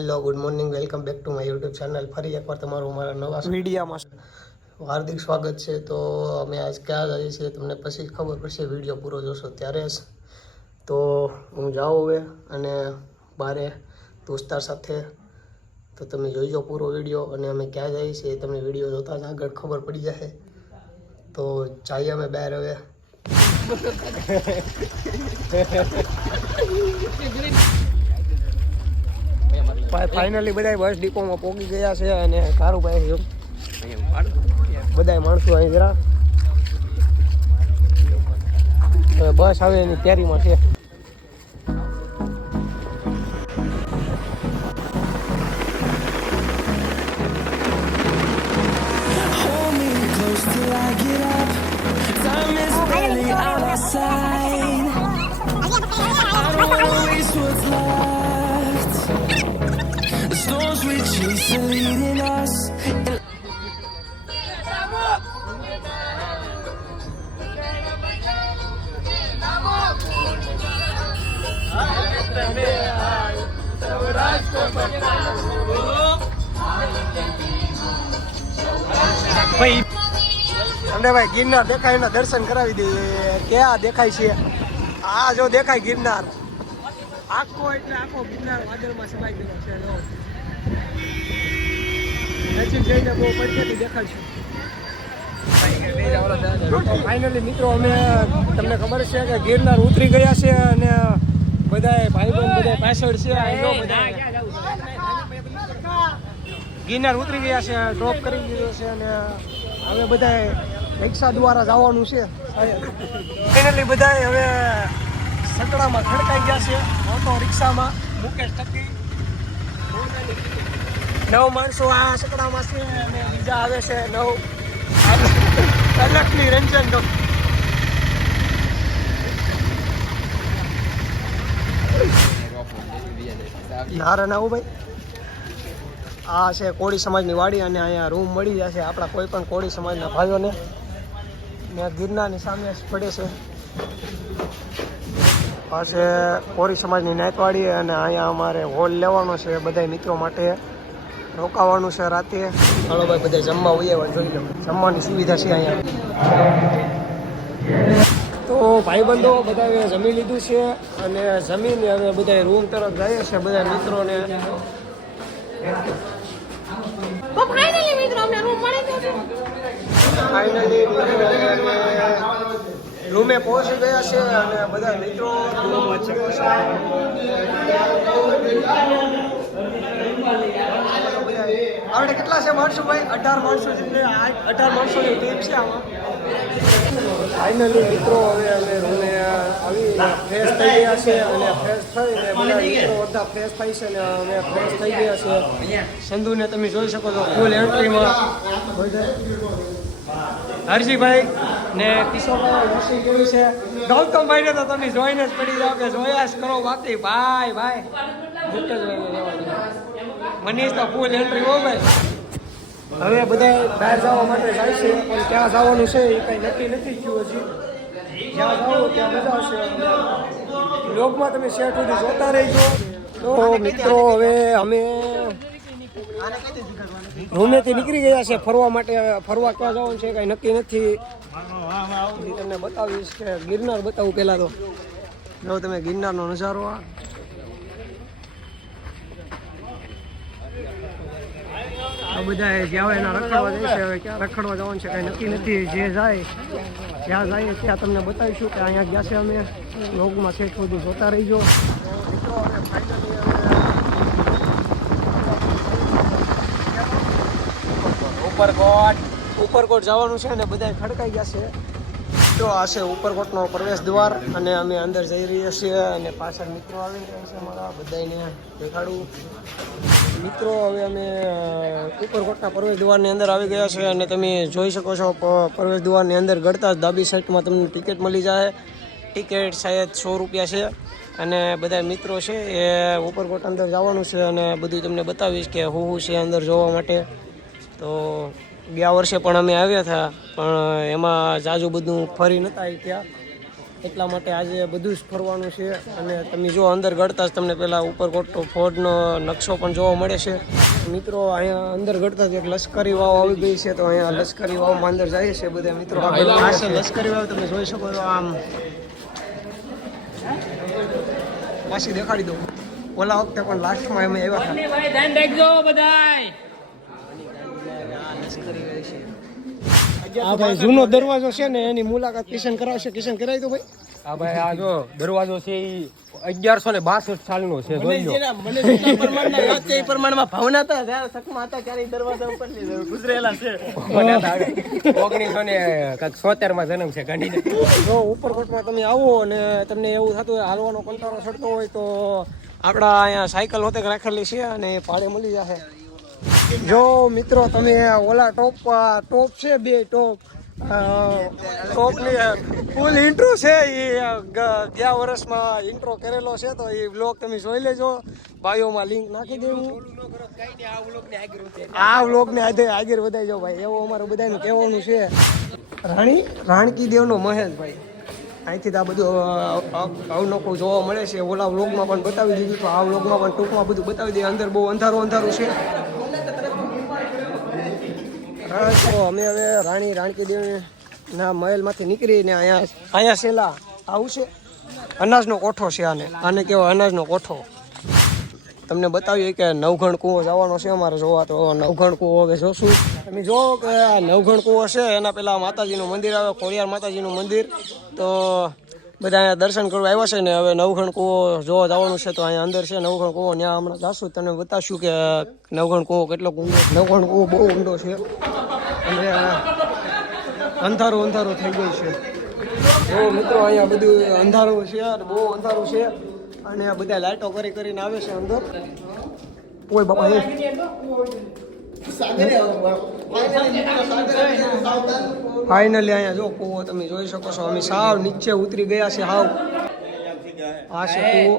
Hello good morning welcome back to my YouTube channel ફરી એકવાર તમારું મારા નવા વિડીયોમાં હાર્દિક સ્વાગત છે। તો અમે આજ ક્યાં જઈએ છીએ તમને પછી ખબર પડશે, વિડીયો પૂરો જોશો ત્યારે જ। તો હું જાઉં હવે અને બારે દોસ્તાર સાથે, તો તમે જોઈજો પૂરો વિડીયો અને અમે ક્યાં જઈએ છીએ તમને વિડીયો જોતા જ આગળ ખબર પડી જશે। તો જઈએ અમે બહાર હવે। ફાઇનલી બધા બસ ડીપોમાં પહોંચી ગયા છે અને કારુભાઈ બધા માણસો અહીં જરા બસ આવે એની તૈયારીમાં છે। અમને ભાઈ ગિરનાર દેખાય એના દર્શન કરાવી દઈએ। ક્યાં દેખાય છે? આ જો દેખાય ગિરનાર, આખો એટલે આખો ગિરનાર વાદળમાં સમાઈ ગયો છે। નજીક જઈને બહુ પડતી દેખાય છે। ફાઇનલી મિત્રો અમે તમને ખબર છે કે ગિરનાર ઉતરી ગયા છે અને બધા ભાઈબંધ બધા પાછળ છે। ગિરનાર ઉતરી ગયા છે, ડ્રોપ કરી દીધો છે અને હવે બધા રિક્ષા દ્વારા જવાનું છે। ફાઇનલી બધા હવે સકડામાં ખડકાઈ ગયા છે, ઓટો રિક્ષામાં મુકેશ ટકી 9 માણસો આ સકડામાં છે અને બીજા આવે છે 9 કલાકની રંજન તો નારણ આવું ભાઈ। આ છે કોળી સમાજની વાડી અને અહીંયા રૂમ મળી જશે આપણા કોઈ પણ કોળી સમાજના ભાઈઓને। ને ગિરનારની સામે પડે છે પાસે કોળી સમાજની નાયતવાડી અને અહીંયા અમારે હોલ લેવાનો છે બધા મિત્રો માટે, રોકાવાનું છે રાતે। ચાલો ભાઈ બધા જમવા ઉઈએ જોઈ લો, જમવાની સુવિધા છે અહીંયા। તો ભાઈબંધો બધાએ જમી લીધું છે અને જમીને હવે બધા રૂમ તરફ જઈએ છે બધા મિત્રોને। તો ફાઇનલી મિત્રો અમને રૂમ મળી ગયો છે। ફાઇનલી રૂમે પહોંચી ગયા છે અને બધા મિત્રો આપણે કેટલા છે માણસો ભાઈ? 18 માણસો છે, 18 માણસોની ટીમ છે આમાં। ફાઇનલી મિત્રો હવે અમે રૂમે આવી ફ્રેશ થઈ ગયા છે અને ફ્રેશ થઈને બધા મિત્રો બધા ફ્રેશ થાય છે અને અમે ફ્રેશ થઈ ગયા છે। સંધુને તમે જોઈ શકો છો ફૂલ એન્ટ્રીમાં, હરજીભાઈ ને કિશોરભાઈ વોશિંગ કર્યું છે। ગૌતમભાઈને તો તમે જોઈને જ પડી જાઓ કે જોયા જ કરો બાકી ભાઈ ભાઈ મનીષ તો ફૂલ એન્ટ્રી હો ભાઈ। હવે બધા બહાર જવા માટે જાય છે પણ ક્યાં જવાનું છે એ કંઈ નક્કી નથી થયું હજી। જ્યાં જાઓ ત્યાં મજા આવશે। બ્લોગમાં તમે શેર સુધી જોતા રહીજો। તો મિત્રો હવે અમે રૂમેથી નીકળી ગયા છે ફરવા માટે। ફરવા ક્યાં જવાનું છે કંઈ નક્કી નથી, તમને બતાવીશ કે ગિરનાર બતાવું પહેલાં તો। જો તમે ગિરનારનો નજારો આ બધા જ્યાં એના રખડવા જાય છે, હવે ક્યાં રખડવા જવાનું છે કાંઈ નક્કી નથી। જે જાય જ્યાં જાય ત્યાં તમને બતાવીશું કે અહીંયા ગયા છે અમે। લોગમાં સેટ સુધી જોતા રહીજો। ઉપરકોટ જવાનું છે અને બધા ખડકાઈ ગયા છે। તો આ છે ઉપરકોટનો પ્રવેશ દ્વાર અને અમે અંદર જઈ રહ્યા છીએ અને પાછળ મિત્રો આવી રહ્યા છે અમારા, બધાને દેખાડું। મિત્રો હવે અમે ઉપરકોટના પ્રવેશ દ્વારની અંદર આવી ગયા છે અને તમે જોઈ શકો છો પ્રવેશ દ્વારની અંદર ગળતા જ ડાબી સાઈડમાં તમને ટિકિટ મળી જાય। ટિકિટ શાયદ 100 રૂપિયા છે અને બધા મિત્રો છે એ ઉપરકોટ અંદર જવાનું છે અને બધું તમને બતાવીશ કે હું છે અંદર જોવા માટે। તો ગયા વર્ષે પણ અમે આવ્યા હતા પણ એમાં જાજુ બધું ફરી નહોતા ત્યાં, એટલા માટે આજે બધું જ ફરવાનું છે. અને તમે જો અંદર ગળતા જ તમને પેલા ઉપરકોટ ફોર્ટનો નકશો પણ જોવા મળે છે. મિત્રો અહીંયા અંદર ગળતા જ એક લશ્કરી વાવ આવી ગઈ છે, તો અહીંયા લશ્કરી વાવમાં અંદર જાય છે બધા મિત્રો. આ છે લશ્કરી વાવ, તમે જોઈ શકો છો. આમ પાછી દેખાડી દઉં. ઓલા વખતે પણ લાસ્ટમાં અમે આવ્યા હતા. ધ્યાન રાખજો બધાય. આ ભાઈ જૂનો દરવાજો છે ને એની મુલાકાત કિશન કરાવશે. કિશન કરાવી દો ભાઈ. હા ભાઈ, આ જો દરવાજો છે એ 1162 સાલનો છે. જોઈ લો. મને જેટલા પ્રમાણના યાદ છે એ પ્રમાણમાં ભાવના હતા જ્યારે સકમાં હતા ત્યારે દરવાજા ઉપર ગુજરેલા છે. 1976 માં જન્મ છે ગાંધીને. જો ઉપરકોટમાં તમે આવો અને તમને એવું થતું હોય હાલવાનો કંટાળો ચડતો હોય તો આપણા અહીંયા સાયકલ હોતે રાખેલી છે અને ભાડે મળી જશે. જો મિત્રો તમે ઓલા ટોપ છે, 2 ટોપની ફૂલ ઇન્ટ્રો છે એ ગયા વર્ષમાં ઇન્ટ્રો કરેલો છે, તો એ બ્લોગ તમે જોઈ લેજો. બાયોમાં લિંક નાખી દેવું. આ વ્લોગને આગળ વધારી જાઓ ભાઈ, એવું અમારું બધાનું કહેવાનું છે. રાણકી દેવનો મહેલ ભાઈ, અહીંથી આ બધું અવનોખું જોવા મળે છે. ઓલા વ્લોગમાં પણ બતાવી દીધું, તો આ વ્લોગમાં પણ ટૂંકમાં બધું બતાવી દઈએ. અંદર બહુ અંધારું છે. તો અમે હવે રાણકી દેવના મહેલમાંથી નીકળીને અહીંયા છેલ્લા આવું છે અનાજનો કોઠો છે. આને કહેવાય અનાજનો કોઠો. તમને બતાવીએ કે નવઘણ કૂવો જવાનો છે અમારે જોવા, તો નવઘણ કૂવો હવે જોશું. તમે જો કે આ નવઘણ કૂવો છે, એના પહેલા માતાજીનું મંદિર આવે, ખોડિયાર માતાજીનું મંદિર. તો બધા અહીંયા દર્શન કરવા આવ્યા છે ને હવે નવઘણ કૂવો જોવા જવાનું છે. તો અહીંયા અંદર છે નવઘણ કૂવો, ત્યાં હમણાં જાશું તમને બતાવશું કે નવઘણ કૂવો કેટલો ઊંડો. નવઘણ કૂવો બહુ ઊંડો છે અને અંધારું થઈ ગયું છે. જો મિત્રો અહીંયા બધું અંધારું છે, બહુ અંધારું છે. અને આ બધા લાઈટો કરીને આવે છે અંદર. ઓય બાપા ફાઇનલી અહીંયા જો કૂવો તમે જોઈ શકો છો. અમે સાવ નીચે ઉતરી ગયા છે. હાવ આ છે કૂવો.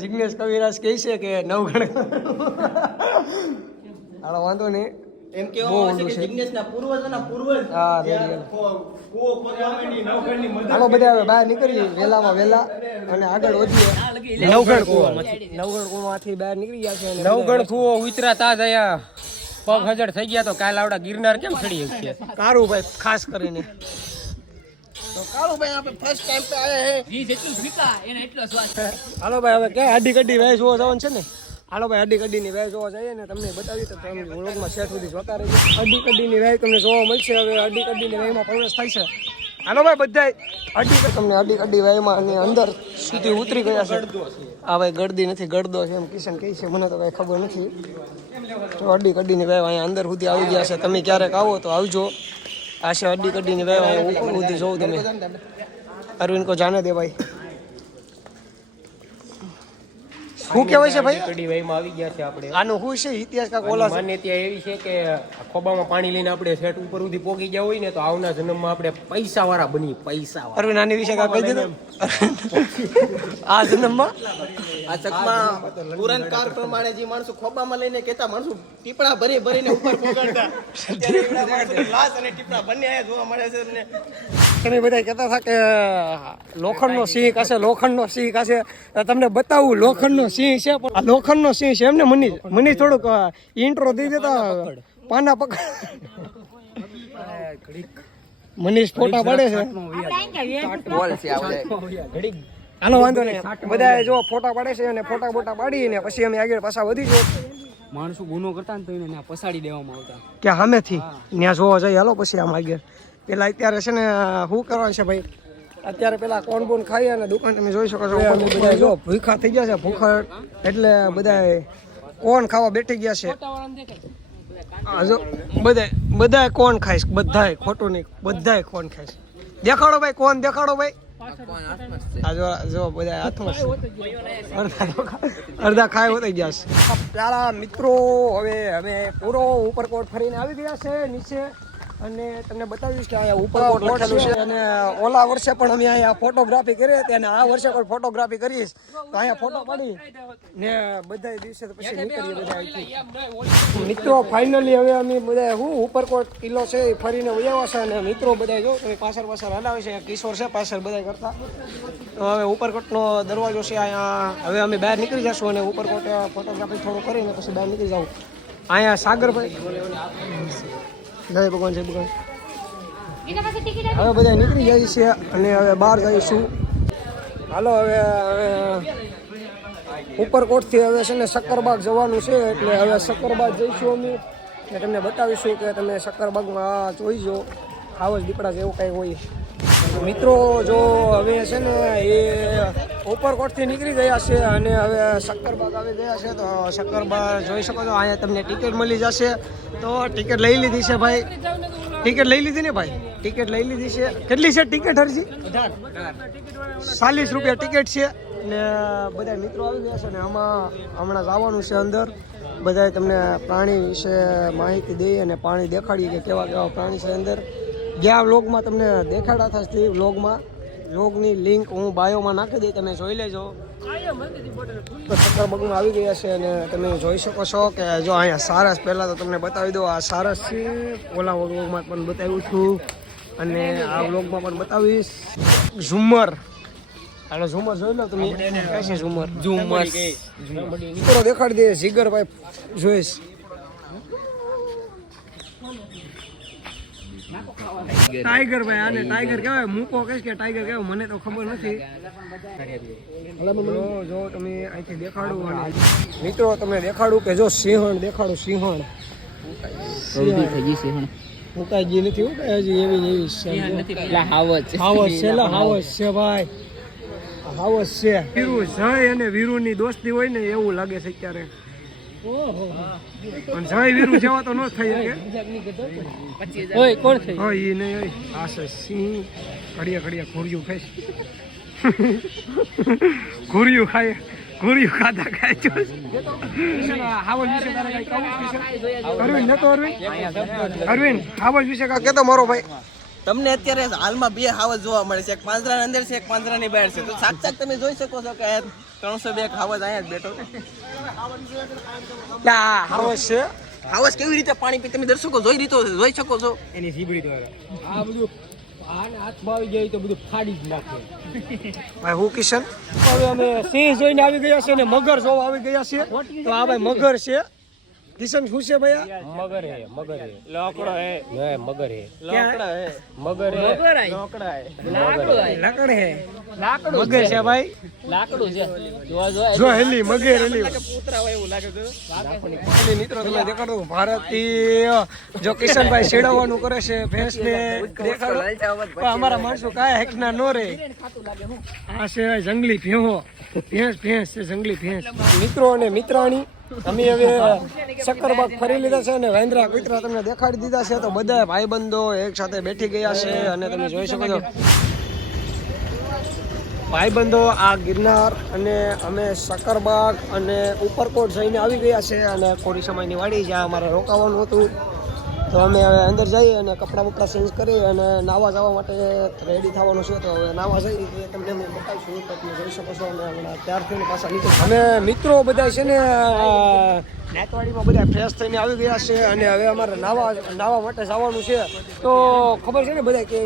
જિગ્નેશ કવિરાજ કહે છે કે નવઘણ. હાલો વાંધો નહીં. એમ કહેવામાં આવે છે કે જિગ્નેશના પૂર્વજોના પૂર્વજ હાલો બધા હવે બહાર નીકળીએ વહેલામાં વહેલા અને આગળ વધીએ. નવઘણ કૂવામાંથી બહાર નીકળી ગયા છે. નવગણ કૂવો ઉતરાતા જ અહીંયા પગ હજર થઈ ગયા, તો કાલ આવડા ગિરનાર કેમ ચડી શકીએ? કારું ભાઈ ખાસ કરીને. તો કાળુભાઈ આપણે ફર્સ્ટ ટાઈમ पे आए हैं. જી જેટલું પીતા એને એટલો સ્વાદ. હાલો ભાઈ હવે ક્યાં હड्डी કड्डी વેચ જોવા જવાનું છે ને. હાલો ભાઈ હड्डी કड्डीની વેચ જોવા જઈએ ને તમને બતાવી તો તમે વ્લોગમાં સેટ સુધી જોતા રહેજો. હड्डी કड्डीની વેચ તમને જોવા મળશે. હવે હड्डी કड्डीની વેચમાં પ્રવેશ થાય છે. હાલો ભાઈ બધાય તમને હड्डी કड्डी વેચમાં અને અંદર સુધી ઉતરી ગયા છે. આ ભાઈ ગળદી નથી, ગળદો છે એમ કિશન કહે છે, મને તો કઈ ખબર નથી. તો હड्डी કड्डीની વેચ અહીંયા અંદર સુધી આવી ગયા છે. તમે ક્યારેક આવો તો આવજો. આ છે હड्डी કड्डीની વેચ, અહીંયા ઉપર સુધી જોઉં તમે. અરવિંદ કો જાને દે ભાઈ. શું કહેવાય છે ભાઈ? કડી વાયમાં આવી ગયા છે આપણે. આનું શું છે ઇતિહાસ કા કોલા છે? માન્યતા એવી છે કે ખોબામાં પાણી લઈને આપણે સેટ ઉપર સુધી પોગી ગયા હોય ને તો આવના જન્મમાં આપણે પૈસા વાળા બની. પૈસા વાળા. અરવિંદ આની વિશે કા કહી દીધું. આ જન્મમાં આ ચકમાં પુરાણ કાળ પ્રમાણે જે માણસો ખોબામાં લઈને કહેતા માણસો ટીપડા ભરીને ઉપર પકડતા. લાશ અને ટીપડા બંને આયા જોવા મળે છે. અને તમે બધા કહેતા હતા કે લોખંડનો સિંહ હશે, લોખંડનો સિંહ હશે. તમને બતાવું લોખંડનો સિંહ છે, પણ આ લોખંડનો સિંહ છે એમને. મની થોડુંક ઇન્ટ્રો દઈ દેતા પાના પકડ. મનીષ ફોટા પાડે છે. હાલો વાંધો નહીં, બધા જો ફોટા પાડે છે અને ફોટા બોટા પાડીને પછી અમે આગળ પાછા વધીશું. માણસો ગુનો કરતા ને તો એને પસાડી દેવામાં આવતા કે સામેથી ત્યાં જોવા જઈએ. હાલો પછી આમ આગળ પેલા અત્યારે છે ને શું કરવાનું છે ભાઈ? અત્યારે પેલા કોણ બોન ખાઈ અને દુકાન તમે જોઈ શકો છો. બધા જો ભૂખા થઈ ગયા છે. ભૂખા એટલે બધા કોણ ખાવા બેઠી ગયા છે. જો બધા કોણ ખાઈશ, બધાય ખોટું નહીં, બધાય કોણ ખાઈશ. દેખાડો ભાઈ, કોણ દેખાડો ભાઈ. આ જો બધા હાથમાં અડધા ખાય હોતી ગયા છે. પ્યારા મિત્રો હવે અમે પૂરો ઉપરકોટ ફરીને આવી ગયા છે નીચે. અને તમને બતાવીશ કે અહીંયા ઉપરકોટ લખેલું છે અને ઓલા વર્ષે પણ અમે અહીંયા ફોટોગ્રાફી કરી હતી અને આ વર્ષે પણ ફોટોગ્રાફી કરીશ તો અહીંયા ફોટો પાડી ને બધા દિવસે તો પછી નીકળીએ બધા અહીંથી. મિત્રો ફાઇનલી હવે અમે બધા હું ઉપરકોટ કિલ્લો છે એ ફરીને ઉજાવા છે અને મિત્રો બધા જો તમે પાછળ હલાવે છે કિશોર છે પાછળ બધા કરતા. તો હવે ઉપરકોટનો દરવાજો છે અહીંયા હવે અમે બહાર નીકળી જશું અને ઉપરકોટ ફોટોગ્રાફી થોડું કરીને પછી બહાર નીકળી જાઉં. અહીંયા સાગરભાઈ જય ભગવાન જય ભગવાન. એના પાસે ટિકિટ હવે બધા નીકળી જાય છે અને હવે બહાર જઈશું. હાલો હવે ઉપરકોટથી હવે છે ને શક્કરબાગ જવાનું છે એટલે હવે શક્કરબાગ જઈશું અમે ને તમને બતાવીશું કે તમે શક્કરબાગમાં જોઈજો ખાવજ દીપડા જેવું કંઈ હોય. મિત્રો જો હવે છે ને એ ઉપરકોટથી નીકળી ગયા છે અને હવે શક્કરબાગ આવી ગયા છે તો શક્કરબાગ જોઈ શકો છો. અહીંયા તમને ટિકિટ મળી જશે તો ટિકિટ લઈ લીધી છે ભાઈ. ટિકિટ લઈ લીધી ને ભાઈ? ટિકિટ લઈ લીધી છે. કેટલી છે ટિકિટ હરજી? 40 રૂપિયા ટિકિટ છે ને બધા મિત્રો આવી ગયા છે ને આમાં હમણાં જવાનું છે અંદર. બધા તમને પ્રાણી વિશે માહિતી દઈએ અને પાણી દેખાડીએ કે કેવા કેવા પ્રાણી છે અંદર. ગયા વ્લોગમાં તમને દેખાડા થશે વ્લોગની લિંક હું બાયોમાં નાખી દઈ, તમે જોઈ લેજો. તો શક્કરબાગમાં આવી ગયા છે અને તમે જોઈ શકો છો કે જો અહીંયા સારસ પહેલાં તો તમને બતાવી દો. આ સારસ છે, ઓલા વ્લોગમાં પણ બતાવ્યું છું અને આ વ્લોગમાં પણ બતાવીશ. ઝુમર, હાલો ઝુમર જોઈ લો તમે. કઈ છે ઝુમર? મિત્રો દેખાડી દે જીગરભાઈ જોઈશ. ટાઈગર ભાઈ, આને ટાઈગર કહેવાય. મૂકો કહીશ કે ટાઈગર કહેવાય, મને તો ખબર નથી. જો તમે અહીંથી દેખાડું અને મિત્રો તમને દેખાડું કે જો સિંહણ દેખાડું. સિંહણ મુકાઈ નથી હું કઈ હજી એવી હાવજ છે ભાઈ. હાવજ છે. વીરુ જય અને વીરુની દોસ્તી હોય ને એવું લાગે છે અત્યારે. પણ જય વીરુ જેવા તો ન થઈ શકે. ઓય કોણ થઈ? હા ઈ નહીં ઓય. આ છે સિંહ. ઘડિયા ઘોડિયું ખાય. ઘોડિયું ખાય. ઘોડિયું ખાધા ખાય છે. હાવજ વિશે તારે કઈ કહું છે? અરવિંદ નતો અરવિંદ હાવજ વિશે કા કેતો મારો ભાઈ. તમને અત્યારે હાલમાં બે હાવજ જોવા મળે છે, એક પાંજરાની અંદર છે, એક પાંજરાની બહાર છે. તો સાક્ષાત તમે જોઈ શકો છો કે 302 હાવજ અહીંયા જ બેઠો છે. હાવજ છે. હાવજ કેવી રીતે પાણી પી તમે દર્શકો જોઈ શકો છો. એની જીબડી દ્વારા આ બધું આને હાથમાં આવી જાય તો બધું ફાડી જ નાખે. ભાઈ હું કિશન. હવે અમે સિંહ જોઈને આવી ગયા છે ને મગર જોવા આવી ગયા છે. તો આ ભાઈ મગર છે. કિશન શું છે ભાઈ? મગર હે લોકડો હે મગર હે લોકડા હે મગર હે લોકડા હે લાકડ હે મગર છે ભાઈ. લાકડું છે. જો હેલી મગર હેલી કૂતરા હોય એવું લાગે છે. હેલી મિત્રો તમે દેખાડો ભારતીય. જો કિશનભાઈ શેડવવાનું કરે છે ભેંસ ને દેખાડો. પણ અમારા માણસો કાંઈ હેકના નો રે. આ છે જંગલી ભેંસો. ભેંસ છે જંગલી ભેંસ. મિત્રો અને મિત્રાણી અમે હવે શક્કરબાગ ફરી લીધા છે અને વેન્દ્રા કુતરા તમને દેખાડી દીધા છે. તો બધા ભાઈબંધો એક સાથે બેઠી ગયા છે અને તમે જોઈ શકો છો ભાઈબંધો આ ગિરનાર અને અમે શક્કરબાગ અને ઉપરકોટ જઈને આવી ગયા છે અને થોડી સમયની વાડી જ્યાં અમારે રોકાવાનું હતું. તો અમે હવે અંદર જઈએ અને કપડાં બપડા ચેન્જ કરી અને નાવા જવા માટે રેડી થવાનું છે. તો હવે નાવા જઈ તમને અમે બતાવીશું. તો તમે જોઈ શકો છો અમે હમણાં ત્યાર થઈને પાછા નીકળી. અમે મિત્રો બધા છે ને નાતવાડીમાં બધા ફ્રેશ થઈને આવી ગયા છે અને હવે અમારે નાવા માટે જવાનું છે. તો ખબર છે ને બધા કે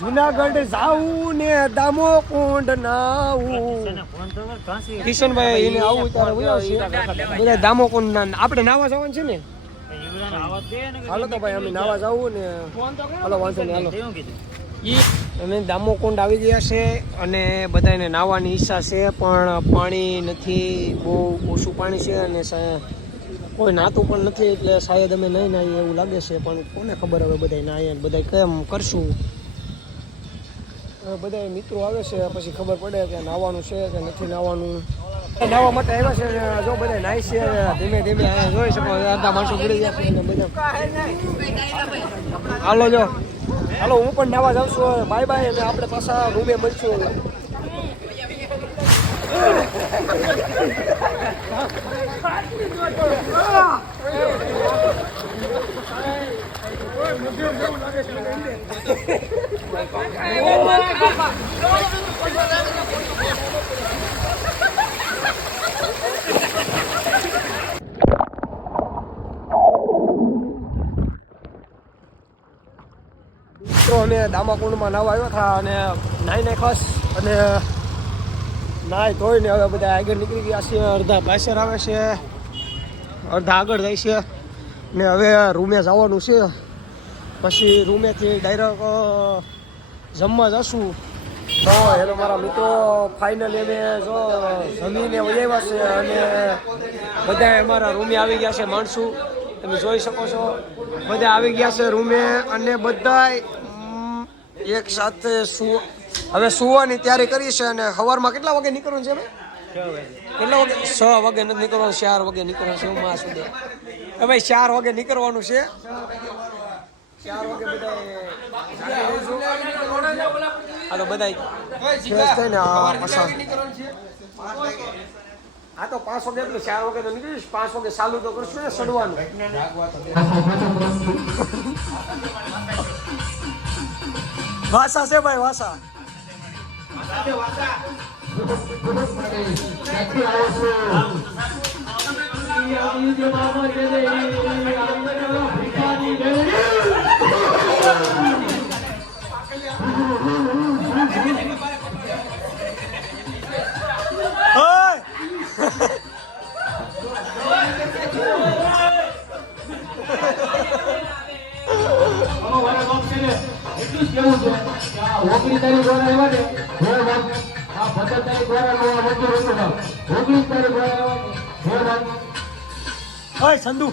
જુનાગઢ જાવું ને દામોકુંડ નાવું. કિશનભાઈ એને આવું ત્યારે બધા દામોકુંડ આપણે નાવા જવાનું છે ને. હાલો તો ભાઈ અમે નાવા જવું ને. હાલો વાંધો નહીં હાલો. અમે દામોકુંડ આવી ગયા છે અને બધાને નાહવાની ઈચ્છા છે પણ પાણી નથી, બહુ ઓછું પાણી છે અને કોઈ નાતું પણ નથી એટલે શાયદ અમે નહીં નાહીએ એવું લાગે છે. પણ કોને ખબર હવે બધા નાહીએ બધા કેમ કરશું. બધા મિત્રો આવે છે પછી ખબર પડે કે નાહવાનું છે કે નથી નાહવાનું. નાહવા માટે આવ્યા છે ને જો બધા નાહી છે ધીમે ધીમે. જોઈ શકો અડધા માણસો પડી ગયા છે બધા. હાલો જો હાલો હું પણ નાવા જાઉં છું. બાય બાય અને આપણે પાછા રૂમે મળશું. તો અમે દામાકુંડમાં નાવા આવ્યા હતા અને નાઈને ખાસ અને નાય ધોઈને હવે બધા આગળ નીકળી ગયા છે. અડધા પાછળ આવે છે, અડધા આગળ જાય છે ને હવે રૂમે જવાનું છે. પછી રૂમેથી ડાયરેક્ટ જમવા જશું. તો હેલો મારા મિત્રો, ફાઇનલી અમે જો જમીને વજાવ્યા છે અને બધા અમારા રૂમે આવી ગયા છે. માણસો તમે જોઈ શકો છો બધા આવી ગયા છે રૂમે અને બધા એક સાથે હવે સુવાની તૈયારી કરી છે. અને સવારમાં કેટલા વાગે નીકળવાનું છે? કેટલા વાગે? 6 વાગે નથી નીકળવાનું, 4 વાગે નીકળવાનું છે. હું માં સુધી હવે 4 વાગે નીકળવાનું છે. 4 વાગે બધા તો બધા થઈને હા તો 5 વાગે એટલે 4 વાગે તો નીકળીશ. 5 વાગે ચાલુ તો કરશું ને ચડવાનું. વાસા છે ભાઈ, વાસા. સંધુ